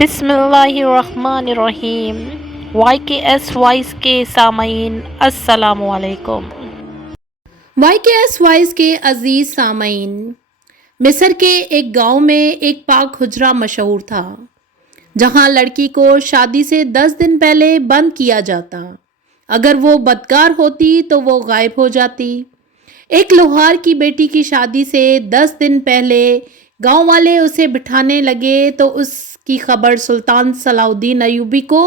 بسم اللہ الرحمن الرحیم۔ وائی کے ایس وائس کے سامعین السلام علیکم۔ وائی کے ایس وائس کے عزیز سامعین، مصر کے ایک گاؤں میں ایک پاک حجرہ مشہور تھا جہاں لڑکی کو شادی سے 10 دن پہلے بند کیا جاتا۔ اگر وہ بدکار ہوتی تو وہ غائب ہو جاتی۔ ایک لوہار کی بیٹی کی شادی سے 10 دن پہلے گاؤں والے اسے بٹھانے لگے تو اس کی خبر سلطان صلاح الدین ایوبی کو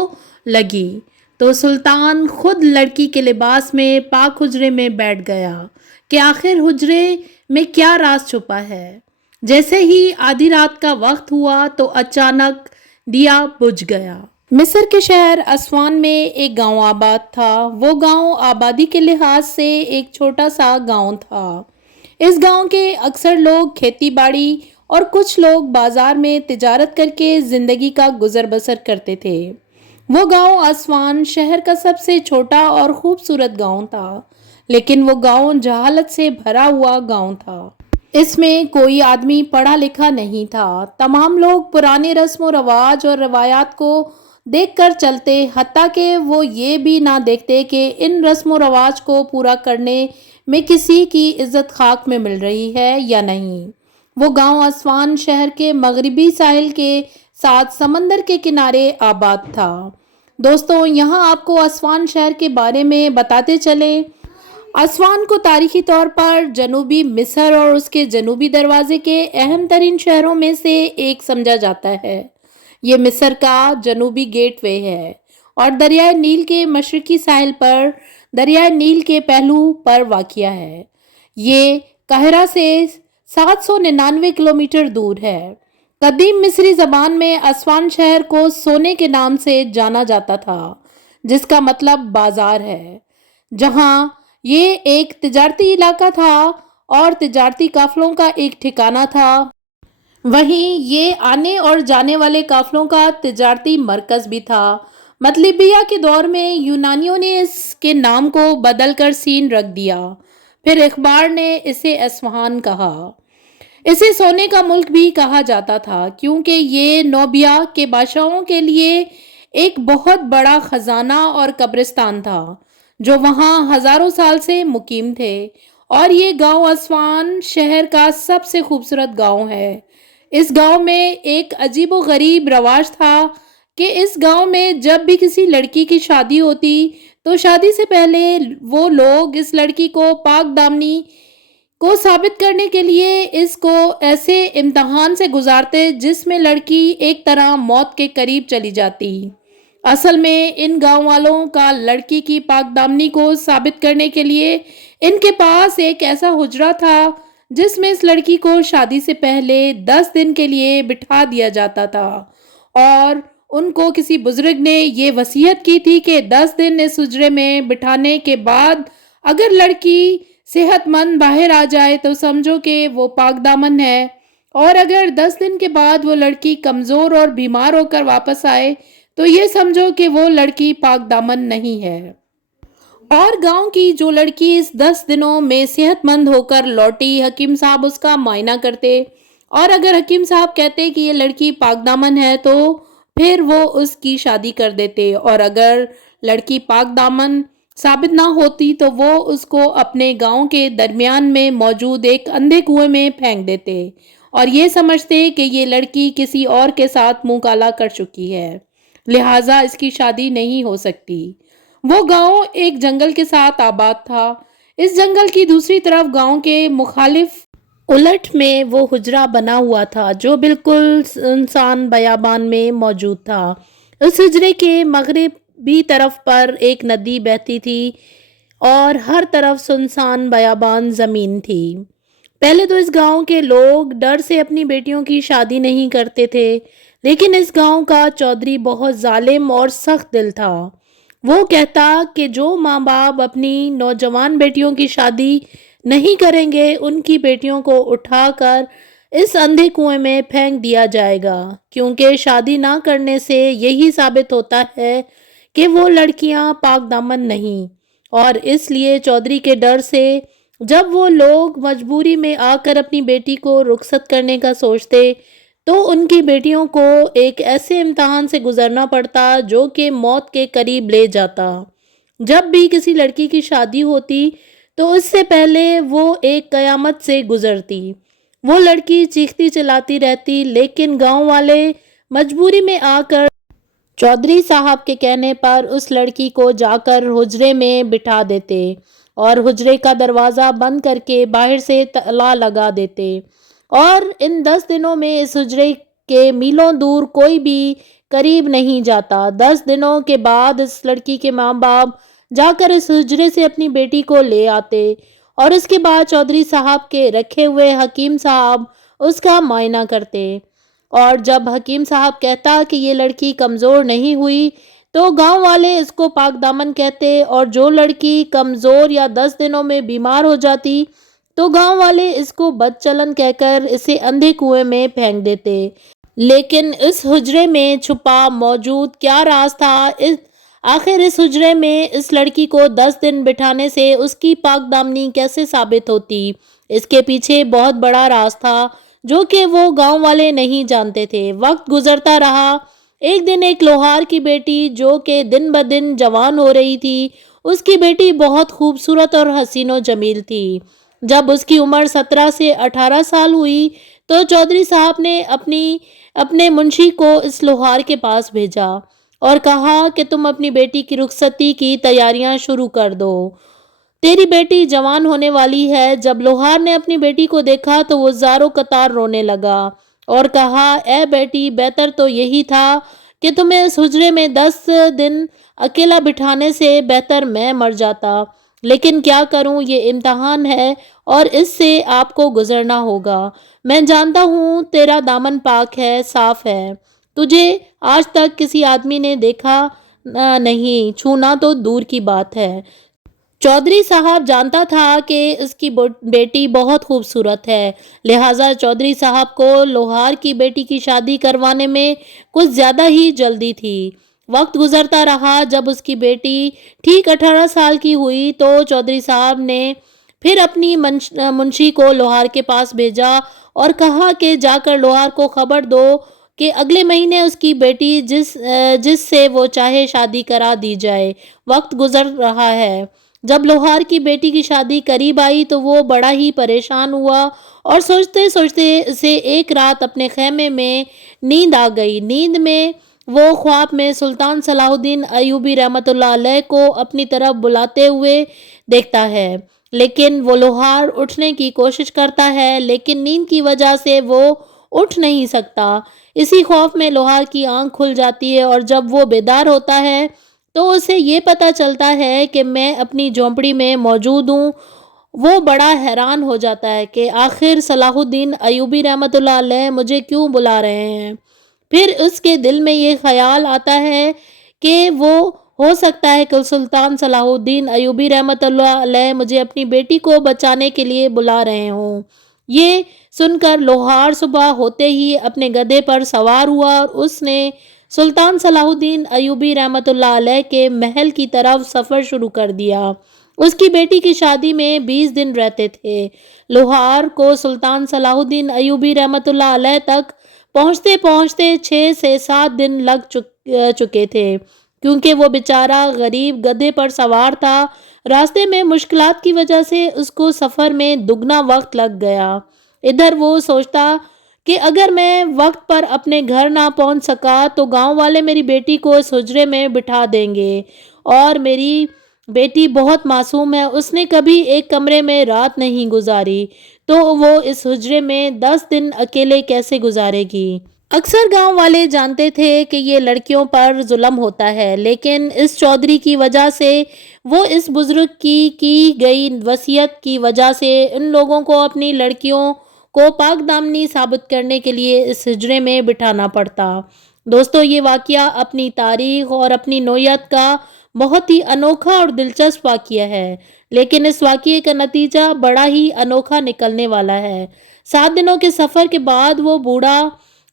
لگی تو سلطان خود لڑکی کے لباس میں پاک حجرے میں بیٹھ گیا کہ آخر حجرے میں کیا راز چھپا ہے۔ جیسے ہی آدھی رات کا وقت ہوا تو اچانک دیا بجھ گیا۔ مصر کے شہر اسوان میں ایک گاؤں آباد تھا۔ وہ گاؤں آبادی کے لحاظ سے ایک چھوٹا سا گاؤں تھا۔ اس گاؤں کے اکثر لوگ کھیتی باڑی اور کچھ لوگ بازار میں تجارت کر کے زندگی کا گزر بسر کرتے تھے۔ وہ گاؤں اسوان شہر کا سب سے چھوٹا اور خوبصورت گاؤں تھا، لیکن وہ گاؤں جہالت سے بھرا ہوا گاؤں تھا۔ اس میں کوئی آدمی پڑھا لکھا نہیں تھا۔ تمام لوگ پرانے رسم و رواج اور روایات کو دیکھ کر چلتے، حتیٰ کہ وہ یہ بھی نہ دیکھتے کہ ان رسم و رواج کو پورا کرنے میں کسی کی عزت خاک میں مل رہی ہے یا نہیں۔ وہ گاؤں اسوان شہر کے مغربی ساحل کے ساتھ سمندر کے کنارے آباد تھا۔ دوستو، یہاں آپ کو اسوان شہر کے بارے میں بتاتے چلیں۔ اسوان کو تاریخی طور پر جنوبی مصر اور اس کے جنوبی دروازے کے اہم ترین شہروں میں سے ایک سمجھا جاتا ہے۔ یہ مصر کا جنوبی گیٹ وے ہے اور دریائے نیل کے مشرقی ساحل پر دریائے نیل کے پہلو پر واقع ہے۔ یہ قاہرہ سے 799 کلومیٹر دور ہے۔ قدیم مصری زبان میں اسوان شہر کو سونے کے نام سے جانا جاتا تھا، جس کا مطلب بازار ہے۔ جہاں یہ ایک تجارتی علاقہ تھا اور تجارتی قافلوں کا ایک ٹھکانہ تھا، وہیں یہ آنے اور جانے والے قافلوں کا تجارتی مرکز بھی تھا۔ مطلبیہ کے دور میں یونانیوں نے اس کے نام کو بدل کر سین رکھ دیا، پھر اخبار نے اسے اصفہان کہا۔ اسے سونے کا ملک بھی کہا جاتا تھا کیونکہ یہ نوبیا کے بادشاہوں کے لیے ایک بہت بڑا خزانہ اور قبرستان تھا جو وہاں ہزاروں سال سے مقیم تھے، اور یہ گاؤں اسوان شہر کا سب سے خوبصورت گاؤں ہے۔ اس گاؤں میں ایک عجیب و غریب رواج تھا کہ اس گاؤں میں جب بھی کسی لڑکی کی شادی ہوتی تو شادی سے پہلے وہ لوگ اس لڑکی کو پاک دامنی کو ثابت کرنے کے لیے اس کو ایسے امتحان سے گزارتے جس میں لڑکی ایک طرح موت کے قریب چلی جاتی۔ اصل میں ان گاؤں والوں کا لڑکی کی پاک دامنی کو ثابت کرنے کے لیے ان کے پاس ایک ایسا حجرہ تھا جس میں اس لڑکی کو شادی سے پہلے 10 دن کے لیے بٹھا دیا جاتا تھا، اور ان کو کسی بزرگ نے یہ وصیت کی تھی کہ 10 دن اس حجرے میں بٹھانے کے بعد اگر لڑکی صحت مند باہر آ جائے تو سمجھو کہ وہ پاک دامن ہے، اور اگر 10 دن کے بعد وہ لڑکی کمزور اور بیمار ہو کر واپس آئے تو یہ سمجھو کہ وہ لڑکی پاک دامن نہیں ہے۔ اور گاؤں کی جو لڑکی اس 10 دنوں میں صحت مند ہو کر لوٹی، حکیم صاحب اس کا معائنہ کرتے، اور اگر حکیم صاحب کہتے کہ یہ لڑکی پاک دامن ہے تو پھر وہ اس کی شادی کر دیتے، اور اگر لڑکی پاک دامن ثابت نہ ہوتی تو وہ اس کو اپنے گاؤں کے درمیان میں موجود ایک اندھے کنویں میں پھینک دیتے اور یہ سمجھتے کہ یہ لڑکی کسی اور کے ساتھ منہ کالا کر چکی ہے، لہٰذا اس کی شادی نہیں ہو سکتی۔ وہ گاؤں ایک جنگل کے ساتھ آباد تھا۔ اس جنگل کی دوسری طرف گاؤں کے مخالف الٹ میں وہ حجرہ بنا ہوا تھا جو بالکل سنسان بیابان میں موجود تھا۔ اس حجرے کے مغربی طرف پر ایک ندی بہتی تھی اور ہر طرف سنسان بیابان زمین تھی۔ پہلے تو اس گاؤں کے لوگ ڈر سے اپنی بیٹیوں کی شادی نہیں کرتے تھے، لیکن اس گاؤں کا چودھری بہت ظالم اور سخت دل تھا۔ وہ کہتا کہ جو ماں باپ اپنی نوجوان بیٹیوں کی شادی نہیں کریں گے ان کی بیٹیوں کو اٹھا کر اس اندھے کنویں میں پھینک دیا جائے گا، کیونکہ شادی نہ کرنے سے یہی ثابت ہوتا ہے کہ وہ لڑکیاں پاک دامن نہیں، اور اس لیے چودھری کے ڈر سے جب وہ لوگ مجبوری میں آ کر اپنی بیٹی کو رخصت کرنے کا سوچتے تو ان کی بیٹیوں کو ایک ایسے امتحان سے گزرنا پڑتا جو کہ موت کے قریب لے جاتا۔ جب بھی کسی لڑکی کی شادی ہوتی تو اس سے پہلے وہ ایک قیامت سے گزرتی۔ وہ لڑکی چیختی چلاتی رہتی، لیکن گاؤں والے مجبوری میں آ کر چودھری صاحب کے کہنے پر اس لڑکی کو جا کر حجرے میں بٹھا دیتے اور حجرے کا دروازہ بند کر کے باہر سے تالا لگا دیتے، اور ان 10 دنوں میں اس حجرے کے میلوں دور کوئی بھی قریب نہیں جاتا۔ 10 دنوں کے بعد اس لڑکی کے ماں باپ جا کر اس حجرے سے اپنی بیٹی کو لے آتے، اور اس کے بعد چودھری صاحب کے رکھے ہوئے حکیم صاحب اس کا معائنہ کرتے، اور جب حکیم صاحب کہتا کہ یہ لڑکی کمزور نہیں ہوئی تو گاؤں والے اس کو پاک دامن کہتے، اور جو لڑکی کمزور یا 10 دنوں میں بیمار ہو جاتی تو گاؤں والے اس کو بد چلن کہہ کر اسے اندھے کنویں میں پھینک دیتے۔ لیکن اس حجرے میں چھپا موجود کیا راز تھا؟ آخر اس حجرے میں اس لڑکی کو 10 دن بٹھانے سے اس کی پاک دامنی کیسے ثابت ہوتی؟ اس کے پیچھے بہت بڑا راز تھا جو کہ وہ گاؤں والے نہیں جانتے تھے۔ وقت گزرتا رہا۔ ایک دن ایک لوہار کی بیٹی جو کہ دن بدن جوان ہو رہی تھی، اس کی بیٹی بہت خوبصورت اور حسین و جمیل تھی۔ جب اس کی عمر 17 سے 18 سال ہوئی تو چودھری صاحب نے اپنے منشی کو اس لوہار کے پاس بھیجا اور کہا کہ تم اپنی بیٹی کی رخصتی کی تیاریاں شروع کر دو، تیری بیٹی جوان ہونے والی ہے۔ جب لوہار نے اپنی بیٹی کو دیکھا تو وہ زاروں قطار رونے لگا اور کہا، اے بیٹی، بہتر تو یہی تھا کہ تمہیں اس حجرے میں 10 دن اکیلا بٹھانے سے بہتر میں مر جاتا، لیکن کیا کروں، یہ امتحان ہے اور اس سے آپ کو گزرنا ہوگا۔ میں جانتا ہوں تیرا دامن پاک ہے، صاف ہے، تجھے آج تک کسی آدمی نے دیکھا نہیں، چھونا تو دور کی بات ہے۔ چودھری صاحب جانتا تھا کہ اس کی بیٹی بہت خوبصورت ہے، لہٰذا چودھری صاحب کو لوہار کی بیٹی کی شادی کروانے میں کچھ زیادہ ہی جلدی تھی۔ وقت گزرتا رہا۔ جب اس کی بیٹی ٹھیک 18 سال کی ہوئی تو چودھری صاحب نے پھر اپنی منشی کو لوہار کے پاس بھیجا اور کہا کہ جا کر لوہار کو خبر دو کہ اگلے مہینے اس کی بیٹی جس سے وہ چاہے شادی کرا دی جائے۔ وقت گزر رہا ہے۔ جب لوہار کی بیٹی کی شادی قریب آئی تو وہ بڑا ہی پریشان ہوا اور سوچتے سوچتے اسے ایک رات اپنے خیمے میں نیند آ گئی۔ نیند میں وہ خواب میں سلطان صلاح الدین ایوبی رحمۃ اللہ علیہ کو اپنی طرف بلاتے ہوئے دیکھتا ہے، لیکن وہ لوہار اٹھنے کی کوشش کرتا ہے لیکن نیند کی وجہ سے وہ اٹھ نہیں سکتا۔ اسی خوف میں لوہار کی آنکھ کھل جاتی ہے اور جب وہ بیدار ہوتا ہے تو اسے یہ پتہ چلتا ہے کہ میں اپنی جھونپڑی میں موجود ہوں۔ وہ بڑا حیران ہو جاتا ہے کہ آخر صلاح الدین ایوبی رحمۃ اللہ علیہ مجھے کیوں بلا رہے ہیں۔ پھر اس کے دل میں یہ خیال آتا ہے کہ وہ ہو سکتا ہے کہ سلطان صلاح الدین ایوبی رحمۃ اللہ علیہ مجھے اپنی بیٹی کو بچانے کے لیے بلا رہے ہوں۔ یہ سن کر لوہار صبح ہوتے ہی اپنے گدھے پر سوار ہوا اور اس نے سلطان صلاح الدین ایوبی رحمۃ اللہ علیہ کے محل کی طرف سفر شروع کر دیا۔ اس کی بیٹی کی شادی میں 20 دن رہتے تھے۔ لوہار کو سلطان صلاح الدین ایوبی رحمۃ اللہ علیہ تک پہنچتے پہنچتے 6 سے 7 دن لگ چکے تھے، کیونکہ وہ بیچارہ غریب گدھے پر سوار تھا۔ راستے میں مشکلات کی وجہ سے اس کو سفر میں دگنا وقت لگ گیا۔ ادھر وہ سوچتا کہ اگر میں وقت پر اپنے گھر نہ پہنچ سکا تو گاؤں والے میری بیٹی کو اس حجرے میں بٹھا دیں گے، اور میری بیٹی بہت معصوم ہے، اس نے کبھی ایک کمرے میں رات نہیں گزاری، تو وہ اس حجرے میں 10 دن اکیلے کیسے گزارے گی؟ اکثر گاؤں والے جانتے تھے کہ یہ لڑکیوں پر ظلم ہوتا ہے، لیکن اس چودھری کی وجہ سے، وہ اس بزرگ کی گئی وصیت کی وجہ سے ان لوگوں کو اپنی لڑکیوں کو پاک دامنی ثابت کرنے کے لیے اس حجرے میں بٹھانا پڑتا۔ دوستو، یہ واقعہ اپنی تاریخ اور اپنی نوعیت کا بہت ہی انوکھا اور دلچسپ واقعہ ہے، لیکن اس واقعے کا نتیجہ بڑا ہی انوکھا نکلنے والا ہے۔ 7 دنوں کے سفر کے بعد وہ بوڑھا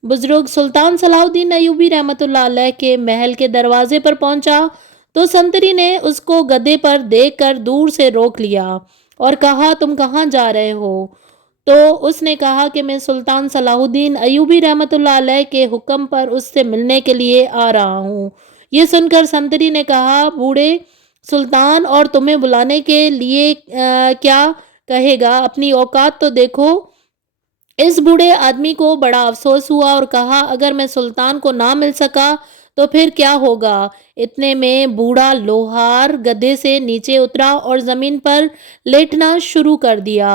بزرگ سلطان صلاح الدین ایوبی رحمۃ اللہ علیہ کے محل کے دروازے پر پہنچا تو سنتری نے اس کو گدھے پر دیکھ کر دور سے روک لیا اور کہا، تم کہاں جا رہے ہو؟ تو اس نے کہا کہ میں سلطان صلاح الدین ایوبی رحمۃ اللہ علیہ کے حکم پر اس سے ملنے کے لیے آ رہا ہوں۔ یہ سن کر سنتری نے کہا، بوڑھے سلطان اور تمہیں بلانے کے لیے کیا کہے گا، اپنی اوقات تو دیکھو۔ اس بوڑھے آدمی کو بڑا افسوس ہوا اور کہا، اگر میں سلطان کو نہ مل سکا تو پھر کیا ہوگا؟ اتنے میں بوڑھا لوہار گدھے سے نیچے اترا اور زمین پر لیٹنا شروع کر دیا،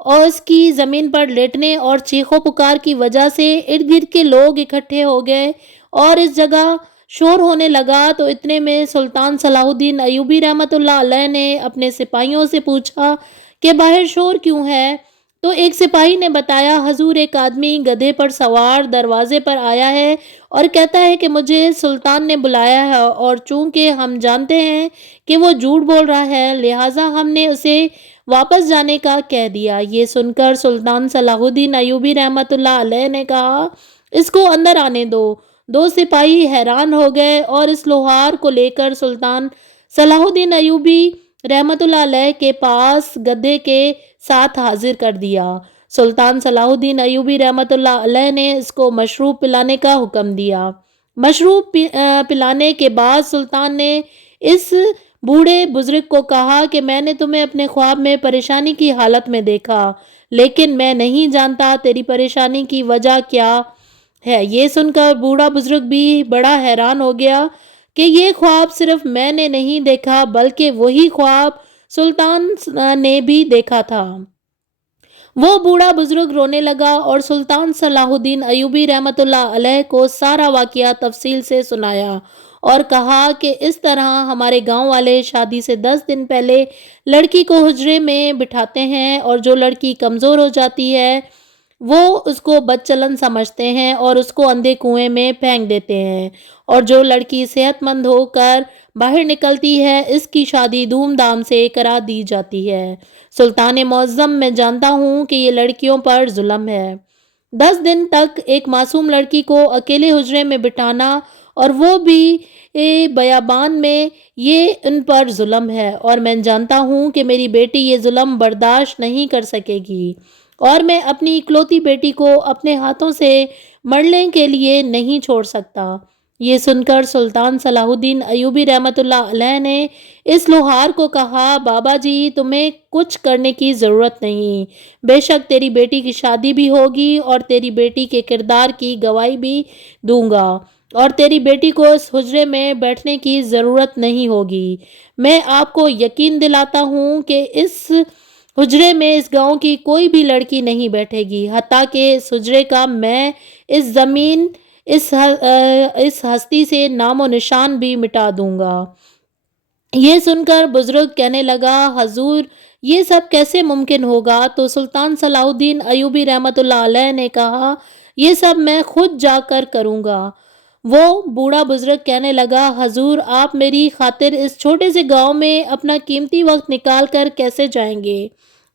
اور اس کی زمین پر لیٹنے اور چیخو پکار کی وجہ سے ارد گرد کے لوگ اکٹھے ہو گئے اور اس جگہ شور ہونے لگا۔ تو اتنے میں سلطان صلاح الدین ایوبی رحمۃ اللہ علیہ نے اپنے سپاہیوں سے پوچھا کہ باہر شور کیوں ہے؟ تو ایک سپاہی نے بتایا، حضور ایک آدمی گدھے پر سوار دروازے پر آیا ہے اور کہتا ہے کہ مجھے سلطان نے بلایا ہے، اور چونکہ ہم جانتے ہیں کہ وہ جھوٹ بول رہا ہے لہٰذا ہم نے اسے واپس جانے کا کہہ دیا۔ یہ سن کر سلطان صلاح الدین ایوبی رحمۃ اللہ علیہ نے کہا، اس کو اندر آنے دو۔ دو سپاہی حیران ہو گئے اور اس لوہار کو لے کر سلطان صلاح الدین ایوبی رحمۃ اللہ علیہ کے پاس گدھے کے ساتھ حاضر کر دیا۔ سلطان صلاح الدین ایوبی رحمۃ اللہ علیہ نے اس کو مشروب پلانے کا حکم دیا۔ مشروب پلانے کے بعد سلطان نے اس بوڑھے بزرگ کو کہا کہ میں نے تمہیں اپنے خواب میں پریشانی کی حالت میں دیکھا، لیکن میں نہیں جانتا تیری پریشانی کی وجہ کیا ہے۔ یہ سن کر بوڑھا بزرگ بھی بڑا حیران ہو گیا کہ یہ خواب صرف میں نے نہیں دیکھا بلکہ وہی خواب سلطان نے بھی دیکھا تھا۔ وہ بوڑھا بزرگ رونے لگا اور سلطان صلاح الدین ایوبی رحمۃ اللہ علیہ کو سارا واقعہ تفصیل سے سنایا اور کہا کہ اس طرح ہمارے گاؤں والے شادی سے 10 دن پہلے لڑکی کو حجرے میں بٹھاتے ہیں، اور جو لڑکی کمزور ہو جاتی ہے وہ اس کو بد چلن سمجھتے ہیں اور اس کو اندھے کنویں میں پھینک دیتے ہیں، اور جو لڑکی صحت مند ہو کر باہر نکلتی ہے اس کی شادی دھوم دھام سے کرا دی جاتی ہے۔ سلطان معظم، میں جانتا ہوں کہ یہ لڑکیوں پر ظلم ہے۔ 10 دن تک ایک معصوم لڑکی کو اکیلے حجرے میں بٹھانا اور وہ بھی بیابان میں، یہ ان پر ظلم ہے، اور میں جانتا ہوں کہ میری بیٹی یہ ظلم برداشت نہیں کر سکے گی، اور میں اپنی اکلوتی بیٹی کو اپنے ہاتھوں سے مرنے کے لیے نہیں چھوڑ سکتا۔ یہ سن کر سلطان صلاح الدین ایوبی رحمۃ اللہ علیہ نے اس لوہار کو کہا، بابا جی تمہیں کچھ کرنے کی ضرورت نہیں، بے شک تیری بیٹی کی شادی بھی ہوگی اور تیری بیٹی کے کردار کی گواہی بھی دوں گا، اور تیری بیٹی کو اس حجرے میں بیٹھنے کی ضرورت نہیں ہوگی۔ میں آپ کو یقین دلاتا ہوں کہ اس حجرے میں اس گاؤں کی کوئی بھی لڑکی نہیں بیٹھے گی، حتیٰ کہ اس حجرے کا میں اس زمین اس ہستی سے نام و نشان بھی مٹا دوں گا۔ یہ سن کر بزرگ کہنے لگا، حضور یہ سب کیسے ممکن ہوگا؟ تو سلطان صلاح الدین ایوبی رحمۃ اللہ علیہ نے کہا، یہ سب میں خود جا کر کروں گا۔ وہ بوڑھا بزرگ کہنے لگا، حضور آپ میری خاطر اس چھوٹے سے گاؤں میں اپنا قیمتی وقت نکال کر کیسے جائیں گے؟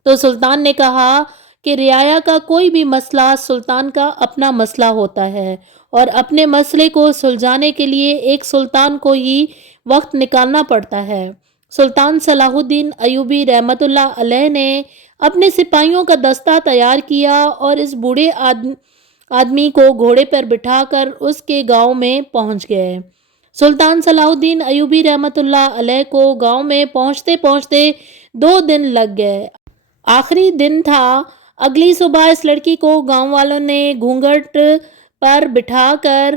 تو سلطان نے کہا کہ رعایا کا کوئی بھی مسئلہ سلطان کا اپنا مسئلہ ہوتا ہے، اور اپنے مسئلے کو سلجھانے کے لیے ایک سلطان کو ہی وقت نکالنا پڑتا ہے۔ سلطان صلاح الدین ایوبی رحمۃ اللہ علیہ نے اپنے سپاہیوں کا دستہ تیار کیا اور اس بوڑھے آدمی کو گھوڑے پر بٹھا کر اس کے گاؤں میں پہنچ گئے۔ سلطان صلاح الدین ایوبی رحمۃ اللہ علیہ کو گاؤں میں پہنچتے پہنچتے 2 دن لگ گئے۔ آخری دن تھا۔ اگلی صبح اس لڑکی کو گاؤں والوں نے گھونگھٹ پر بٹھا کر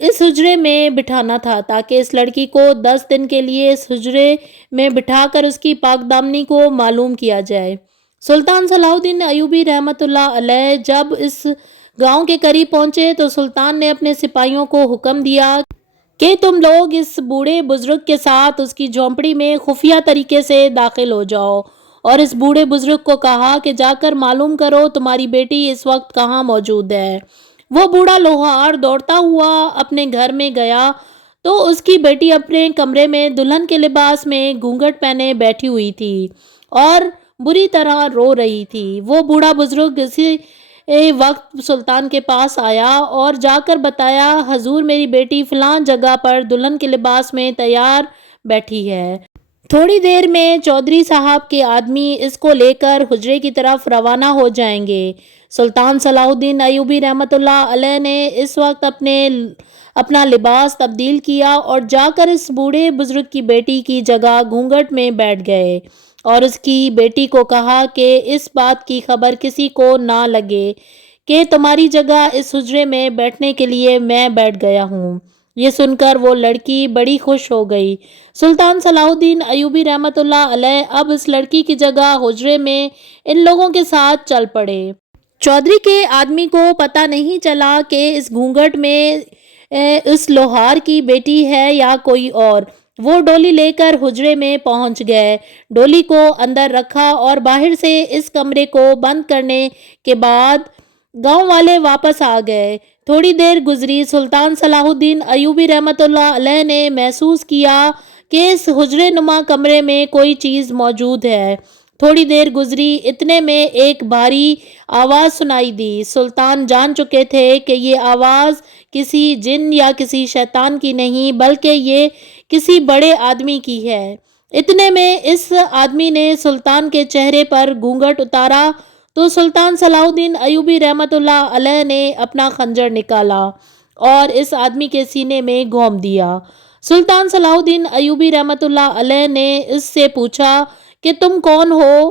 اس حجرے میں بٹھانا تھا تاکہ اس لڑکی کو 10 دن کے لیے اس حجرے میں بٹھا کر اس کی پاک دامنی کو معلوم کیا جائے۔ سلطان صلاح الدین ایوبی رحمۃ اللہ علیہ جب اس گاؤں کے قریب پہنچے تو سلطان نے اپنے سپاہیوں کو حکم دیا کہ تم لوگ اس بوڑھے بزرگ کے ساتھ اس کی جھونپڑی میں خفیہ طریقے سے داخل ہو جاؤ، اور اس بوڑھے بزرگ کو کہا کہ جا کر معلوم کرو تمہاری بیٹی اس وقت کہاں موجود ہے۔ وہ بوڑھا لوہار دوڑتا ہوا اپنے گھر میں گیا تو اس کی بیٹی اپنے کمرے میں دلہن کے لباس میں گھونگھٹ پہنے بیٹھی ہوئی تھی اور بری طرح رو رہی تھی۔ وہ بوڑھا بزرگ اسی وقت سلطان کے پاس آیا اور جا کر بتایا، حضور میری بیٹی فلاں جگہ پر دلہن کے لباس میں تیار بیٹھی ہے۔ تھوڑی دیر میں چودھری صاحب کے آدمی اس کو لے کر حجرے کی طرف روانہ ہو جائیں گے۔ سلطان صلاح الدین ایوبی رحمۃ اللہ علیہ نے اس وقت اپنا لباس تبدیل کیا اور جا کر اس بوڑھے بزرگ کی بیٹی کی جگہ گھونگھٹ میں بیٹھ گئے اور اس کی بیٹی کو کہا کہ اس بات کی خبر کسی کو نہ لگے کہ تمہاری جگہ اس حجرے میں بیٹھنے کے لیے میں بیٹھ گیا ہوں۔ یہ سن کر وہ لڑکی بڑی خوش ہو گئی۔ سلطان صلاح الدین ایوبی رحمۃ اللہ علیہ اب اس لڑکی کی جگہ حجرے میں ان لوگوں کے ساتھ چل پڑے۔ چودھری کے آدمی کو پتہ نہیں چلا کہ اس گھونگھٹ میں اس لوہار کی بیٹی ہے یا کوئی اور۔ وہ ڈولی لے کر حجرے میں پہنچ گئے، ڈولی کو اندر رکھا اور باہر سے اس کمرے کو بند کرنے کے بعد گاؤں والے واپس آ گئے۔ تھوڑی دیر گزری، سلطان صلاح الدین ایوبی رحمۃ اللہ علیہ نے محسوس کیا کہ اس حجرے نما کمرے میں کوئی چیز موجود ہے۔ تھوڑی دیر گزری، اتنے میں ایک بھاری آواز سنائی دی۔ سلطان جان چکے تھے کہ یہ آواز کسی جن یا کسی شیطان کی نہیں بلکہ یہ کسی بڑے آدمی کی ہے۔ اتنے میں اس آدمی نے سلطان کے چہرے پر گھونگھٹ اتارا تو سلطان صلاح الدین ایوبی رحمۃ اللہ علیہ نے اپنا خنجر نکالا اور اس آدمی کے سینے میں گھونپ دیا۔ سلطان صلاح الدین ایوبی رحمۃ اللہ علیہ نے اس سے پوچھا کہ تم کون ہو؟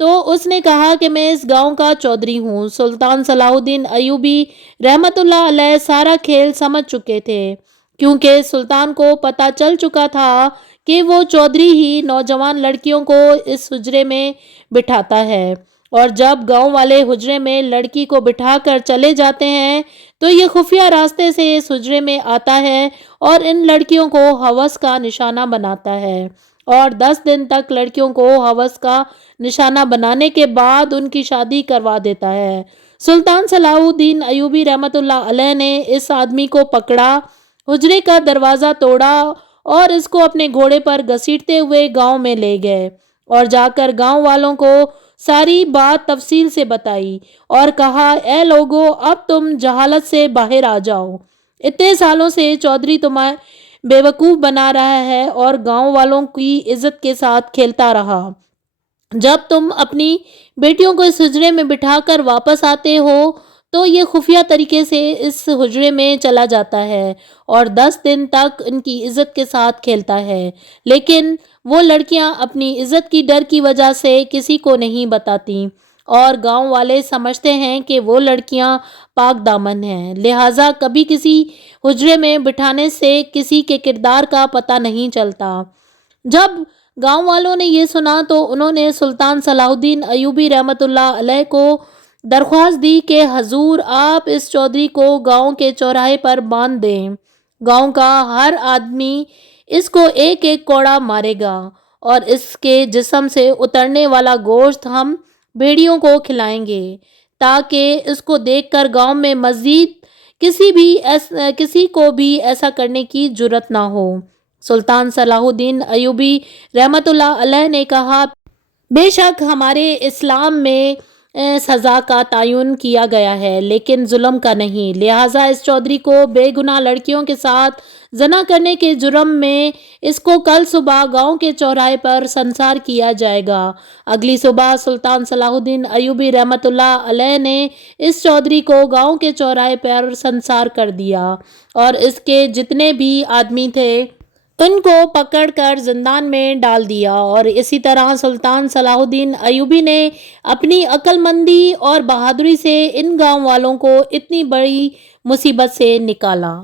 تو اس نے کہا کہ میں اس گاؤں کا چودھری ہوں۔ سلطان صلاح الدین ایوبی رحمۃ اللہ علیہ سارا کھیل سمجھ چکے تھے، کیونکہ سلطان کو پتہ چل چکا تھا کہ وہ چودھری ہی نوجوان لڑکیوں کو اس حجرے میں بٹھاتا ہے، اور جب گاؤں والے حجرے میں لڑکی کو بٹھا کر چلے جاتے ہیں تو یہ خفیہ راستے سے اس حجرے میں آتا ہے اور ان لڑکیوں کو ہوس کا نشانہ بناتا ہے، اور 10 دن تک لڑکیوں کو ہوس کا نشانہ بنانے کے بعد ان کی شادی کروا دیتا ہے۔ سلطان صلاح الدین ایوبی رحمۃ اللہ علیہ نے اس آدمی کو پکڑا، حجرے کا دروازہ توڑا اور اس کو اپنے گھوڑے پر گھسیٹتے ہوئے گاؤں میں لے گئے اور جا کر گاؤں والوں کو ساری بات تفصیل سے بتائی اور کہا، اے لوگو، اب تم جہالت سے باہر آ جاؤ۔ اتنے سالوں سے چودھری تمہیں بیوقوف بنا رہا ہے اور گاؤں والوں کی عزت کے ساتھ کھیلتا رہا۔ جب تم اپنی بیٹیوں کو اس حجرے میں بٹھا کر واپس آتے ہو تو یہ خفیہ طریقے سے اس حجرے میں چلا جاتا ہے اور 10 دن تک ان کی عزت کے ساتھ کھیلتا ہے، لیکن وہ لڑکیاں اپنی عزت کی ڈر کی وجہ سے کسی کو نہیں بتاتی اور گاؤں والے سمجھتے ہیں کہ وہ لڑکیاں پاک دامن ہیں، لہٰذا کبھی کسی حجرے میں بٹھانے سے کسی کے کردار کا پتہ نہیں چلتا۔ جب گاؤں والوں نے یہ سنا تو انہوں نے سلطان صلاح الدین ایوبی رحمۃ اللہ علیہ کو درخواست دی کہ حضور، آپ اس چودھری کو گاؤں کے چوراہے پر باندھ دیں۔ گاؤں کا ہر آدمی اس کو ایک ایک کوڑا مارے گا اور اس کے جسم سے اترنے والا گوشت ہم بھیڑیوں کو کھلائیں گے تاکہ اس کو دیکھ کر گاؤں میں مزید کسی کو بھی ایسا کرنے کی جرت نہ ہو۔ سلطان صلاح الدین ایوبی رحمۃ اللہ علیہ نے کہا، بے شک ہمارے اسلام میں سزا کا تعین کیا گیا ہے لیکن ظلم کا نہیں، لہٰذا اس چودھری کو بے گناہ لڑکیوں کے ساتھ زنا کرنے کے جرم میں اس کو کل صبح گاؤں کے چوراہے پر سنسار کیا جائے گا۔ اگلی صبح سلطان صلاح الدین ایوبی رحمۃ اللہ علیہ نے اس چودھری کو گاؤں کے چوراہے پر سنسار کر دیا اور اس کے جتنے بھی آدمی تھے ان کو پکڑ کر زندان میں ڈال دیا، اور اسی طرح سلطان صلاح الدین ایوبی نے اپنی عقل مندی اور بہادری سے ان گاؤں والوں کو اتنی بڑی مصیبت سے نکالا۔